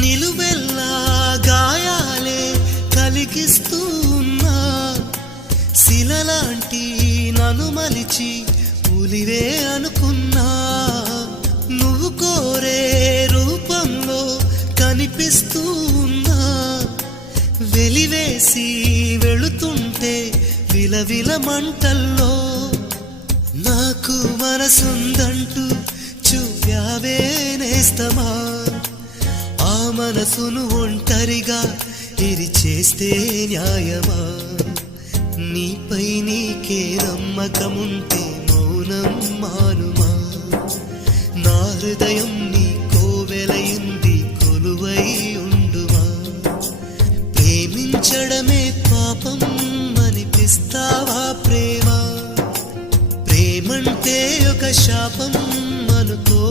నిలువెల్లా గాయాలే కలిగిస్తూ ఉన్నా, శిలలాంటి నన్ను మలిచి పులివే అనుకున్నా. నువ్వు కోరే రూపంలో కనిపిస్తూ ఉన్నా, వెలివేసి వెళుతుంటే విలవిల మంటల్లో. నాకు మనసుందంటూ చూప్యావే నేస్తమా, ఆ మనసును ఒంటరిగా ఇరిచేస్తే న్యాయమా? నీపై నీకే నమ్మకముంటే మౌనం మానుమా? నా హృదయం నీ కోవెలయింది కొలువై ఉండుమా? ప్రేమించడమే పాపం అనిపిస్తావా ప్రేమ? ప్రేమంటే ఒక శాపం అనుకో